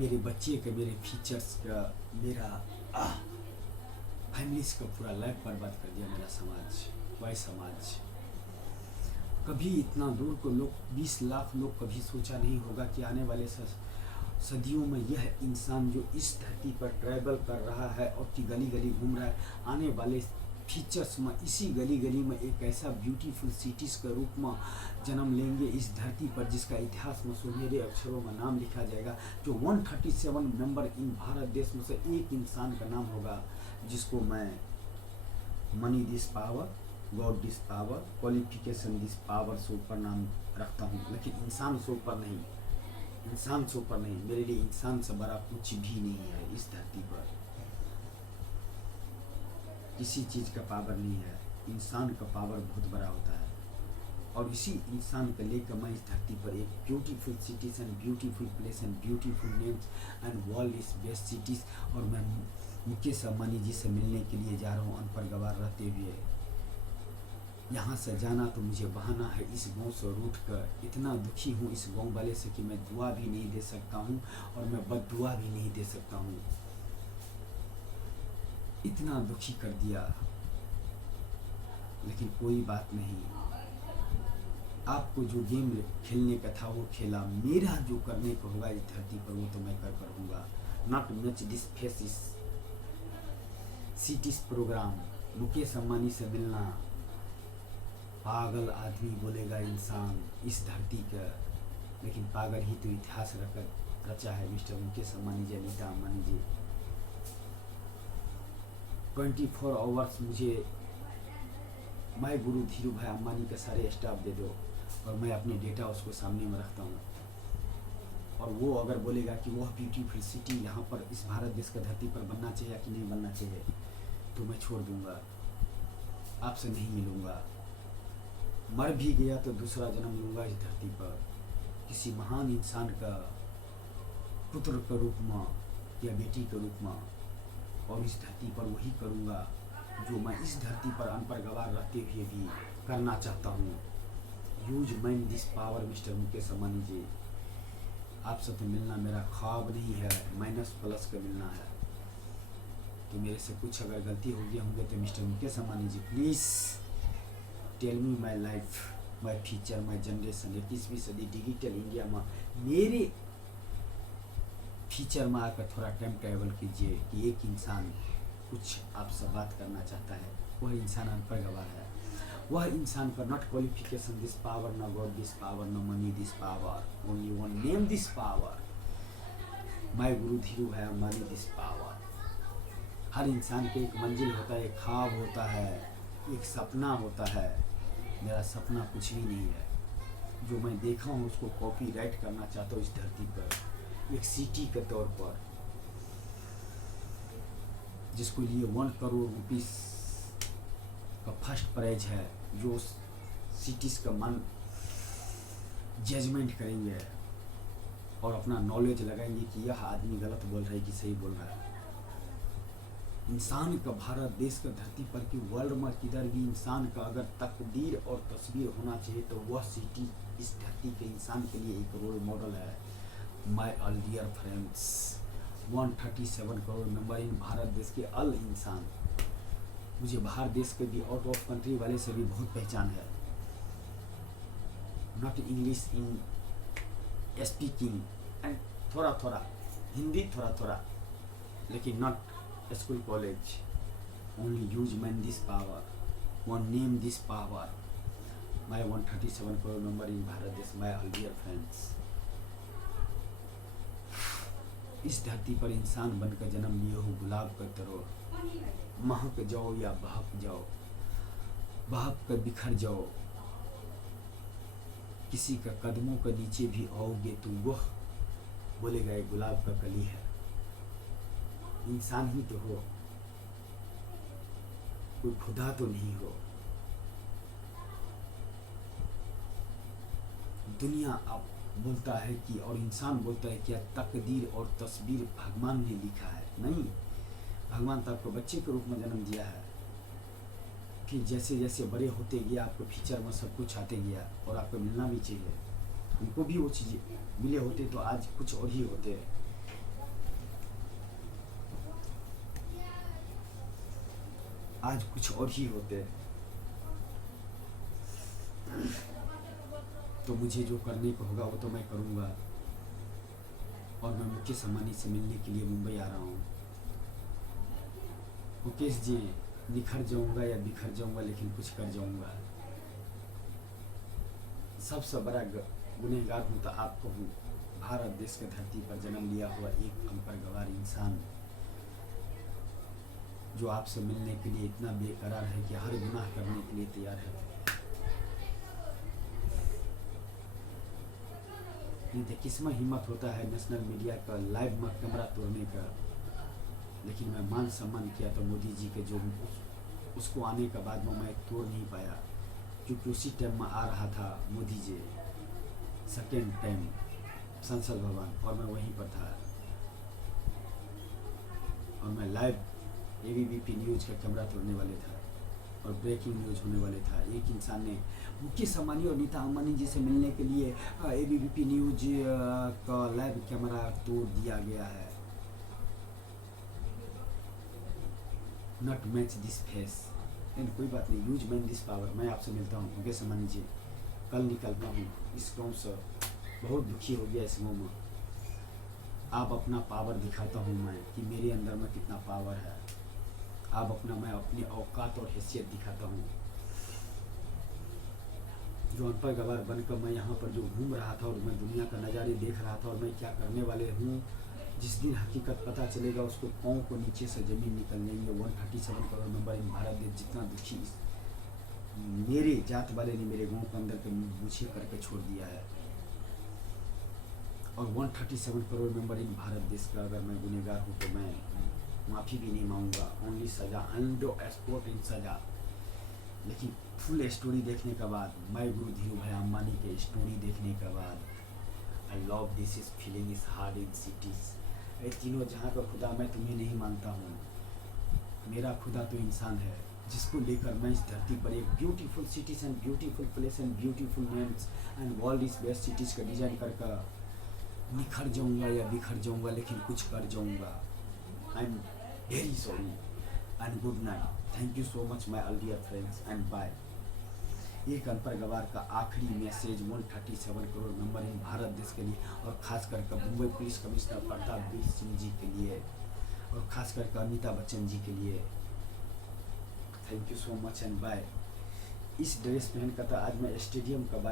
मेरे बच्चे का, मेरे फीचर्स का, मेरा फैमिलीज का पूरा लाइफ बर्बाद कर दिया मेरा समाज। वही समाज कभी इतना दूर को लोग 20 लाख लोग कभी सोचा नहीं होगा कि आने वाले सदियों में यह इंसान जो इस धरती पर ट्रैवल कर रहा है और कि गली गली घूम रहा है, आने वाले फीचर्स में इसी गली गली में एक ऐसा ब्यूटीफुल सिटीज़ के रूप में जन्म लेंगे इस धरती पर, जिसका इतिहास में सुनहरे अक्षरों में नाम लिखा जाएगा। जो 137 मेंबर इन भारत देश में से एक इंसान का नाम होगा, जिसको मैं money this power, God this power, qualification this power से ऊपर नाम रखता हूँ, लेकिन इंसान से ऊपर नहीं, इंसान से ऊपर नहीं। मेरे लिए इंसान से बड़ा कुछ भी नहीं है इस धरती पर। किसी चीज़ का पावर नहीं है, इंसान का पावर बहुत बड़ा होता है। और इसी इंसान को लेकर मैं इस धरती पर एक beautiful cities and beautiful place and beautiful names and world is best cities, और मैं मुकेश अंबानी जी से मिलने के लिए जा रहा हूँ अनपढ़ गवार रहते हुए। यहाँ से जाना तो मुझे बहाना है, इस गांव से रूठ कर इतना दुखी हूँ इस गांव वाले से कि मैं दुआ भी नहीं दे सकता हूँ और मैं बद्दुआ भी नहीं दे सकता हूँ। इतना दुखी कर दिया, लेकिन कोई बात नहीं। आपको जो गेम खेलने का था वो खेला, मेरा जो करने को होगा इस धरती पर वो तो मैं कर रहूँगा। नॉट मच दिस फेस इस सिटीज प्रोग्राम। मुकेश अंबानी से मिलना, पागल आदमी बोलेगा इंसान इस धरती का, लेकिन पागल ही तो इतिहास रचा है मिस्टर मुकेश अंबानी जी, अनीता अंबानी जी। 24 आवर्स मुझे माय गुरु धीरू भाई अंबानी का सारे स्टाफ दे दो और मैं अपने डेटा उसको सामने में रखता हूँ। और वो अगर बोलेगा कि वह ब्यूटीफुल सिटी यहाँ पर इस भारत देश का धरती पर बनना चाहिए कि नहीं बनना चाहिए, तो मैं छोड़ दूँगा, आपसे नहीं मिलूँगा। मर भी गया तो दूसरा जन्म लूँगा इस धरती पर, किसी महान इंसान का पुत्र के रूप में या बेटी के रूप में, और इस धरती पर वही करूँगा जो मैं इस धरती पर अनपढ़ गवार रहते हुए भी करना चाहता हूँ। Use man this power mister Mukesh Ambani ji. आपसे तो मिलना मेरा ख्वाब नहीं है, माइनस प्लस का मिलना है। तो मेरे से कुछ अगर गलती हो गया होंगे तो mister Mukesh Ambani ji please tell me my life, my future, my generation. 21वीं सदी डिजिटल इंडिया में मेरे फ्यूचर में आकर थोड़ा टाइम ट्रैवल कीजिए कि एक इंसान कुछ आपसे बात करना चाहता है, वह इंसान अनपढ़ गवार है, वह इंसान का नॉट क्वालिफिकेशन दिस पावर, न गॉड दिस पावर, न money this power, only one name this power, my गुरु धीरू भाई अंबानी दिस पावर। हर इंसान के एक मंजिल होता है, एक ख्वाब होता है, एक सपना होता है। मेरा सपना कुछ भी नहीं है, जो मैं देखा हूँ उसको कॉपी राइट करना चाहता हूँ इस धरती पर, एक सिटी के तौर पर, जिसको लिए 1 करोड़ रुपीस का फर्स्ट प्राइज है, जो सिटीज का मन जजमेंट करेंगे और अपना नॉलेज लगाएंगे कि यह आदमी गलत बोल रहा है कि सही बोल रहा है। इंसान का भारत देश का धरती पर कि वर्ल्ड में किधर भी इंसान का अगर तकदीर और तस्वीर होना चाहिए तो वह सिटी इस धरती के इंसान के लिए एक रोल मॉडल है। My all dear friends, 137 crore member in Bharat देश के अल इंसान, मुझे बाहर देश के भी, आउट ऑफ कंट्री वाले से भी बहुत पहचान है। Not English in speaking and थोड़ा थोड़ा हिंदी, थोड़ा थोड़ा, लेकिन not school college. Only use man this power, one name this power, my 137 crore member in Bharat देश, माय ऑल डियर फ्रेंड्स। इस धरती पर इंसान बनकर जन्म लिए हो गुलाब का तरह, महक जाओ या बहक जाओ, बहक कर बिखर जाओ, किसी का कदमों के नीचे भी आओगे तो वह बोलेगा ये गुलाब का कली है। इंसान ही तो हो, कोई खुदा तो नहीं हो। दुनिया अब बोलता है कि, और इंसान बोलता है कि तकदीर और तस्वीर भगवान ने लिखा है। नहीं, भगवान तो आपको बच्चे के रूप में जन्म दिया है, फिर जैसे जैसे बड़े होते गए आपको फ्यूचर में सब कुछ आते गया, और आपको मिलना भी चाहिए। हमको भी वो चीज़ें मिले होते तो आज कुछ और ही होते। आज कुछ और ही होते। तो मुझे जो करने को होगा वो तो मैं करूँगा, और मैं मुकेश अंबानी से मिलने के लिए मुंबई आ रहा हूँ। मुकेश जी, निखर जाऊँगा या बिखर जाऊँगा, लेकिन कुछ कर जाऊँगा। सबसे बड़ा गुनहगार हूँ तो आपको हूँ, भारत देश के धरती पर जन्म लिया हुआ एक अनपढ़ गवार इंसान, जो आपसे मिलने के लिए इतना बेकरार है कि हर गुनाह करने के लिए तैयार है। नहीं तो किसमें हिम्मत होता है नेशनल मीडिया का लाइव में कैमरा तोड़ने का। लेकिन मैं मान सम्मान किया तो मोदी जी के जो उसको आने के बाद में मैं तोड़ नहीं पाया, क्योंकि उसी टाइम में आ रहा था मोदी जी सेकेंड टाइम संसद भवन, और मैं वहीं पर था, और मैं लाइव ABP न्यूज़ का कैमरा तोड़ने वाले था और ब्रेकिंग न्यूज़ होने वाले था। एक इंसान ने मुकेश अंबानी और नीता अंबानी जी से मिलने के लिए ABP न्यूज़ का लाइव कैमरा तोड़ दिया गया है। नॉट मैच दिस फेस, लेकिन कोई बात नहीं, यूज मैन दिस पावर। मैं आपसे मिलता हूँ मुकेश अंबानी जी, कल निकलता हूँ इस गाँव से। बहुत दुखी हो गया इस गाँव में। आप अपना पावर दिखाता हूँ मैं कि मेरे अंदर में कितना पावर है। आप अपना, मैं अपनी औकात और हैसियत दिखाता हूँ। जो अनपढ़ गवार बनकर मैं यहाँ पर जो घूम रहा था और मैं दुनिया का नज़ारे देख रहा था और मैं क्या करने वाले हूँ, जिस दिन हकीकत पता चलेगा उसको पाँव को नीचे से ज़मीन निकल जाएंगे। 137 करोड़ मेंबर इन भारत देश, जितना दुखी मेरे जात वाले ने मेरे गाँव के अंदर के मुझे करके छोड़ दिया है। और 137 करोड़ मेंबर इन भारत देश का अगर मैं गुनहगार हूँ तो मैं माफ़ी भी नहीं मांगूंगा। ओनली सज़ा, अंडो एक्सपोर्ट इन सज़ा। लेकिन फुल स्टोरी देखने के बाद, मैं गुरु धीरू भाई अंबानी के स्टोरी देखने के बाद, I love this is feeling is hard in cities. ये तीनों जहाँ का खुदा मैं तुम्हें नहीं मानता हूँ, मेरा खुदा तो इंसान है, जिसको लेकर मैं इस धरती पर एक beautiful cities and beautiful place and beautiful names and world is best cities का डिज़ाइन करके निखर जाऊँगा या बिखर जाऊँगा, लेकिन कुछ कर जाऊँगा। I am very sorry and good night. Thank you so much my all dear friends and bye. एक अनपढ़ गवार का आखिरी message 137 crore member in Bharat देश के लिए, और खास करके मुंबई पुलिस कमिश्नर प्रताप वीर सिंह जी के लिए, और खास करके अमिताभ बच्चन जी के लिए। Thank you so much and bye. इस ड्रेस पहन कर आज मैं स्टेडियम का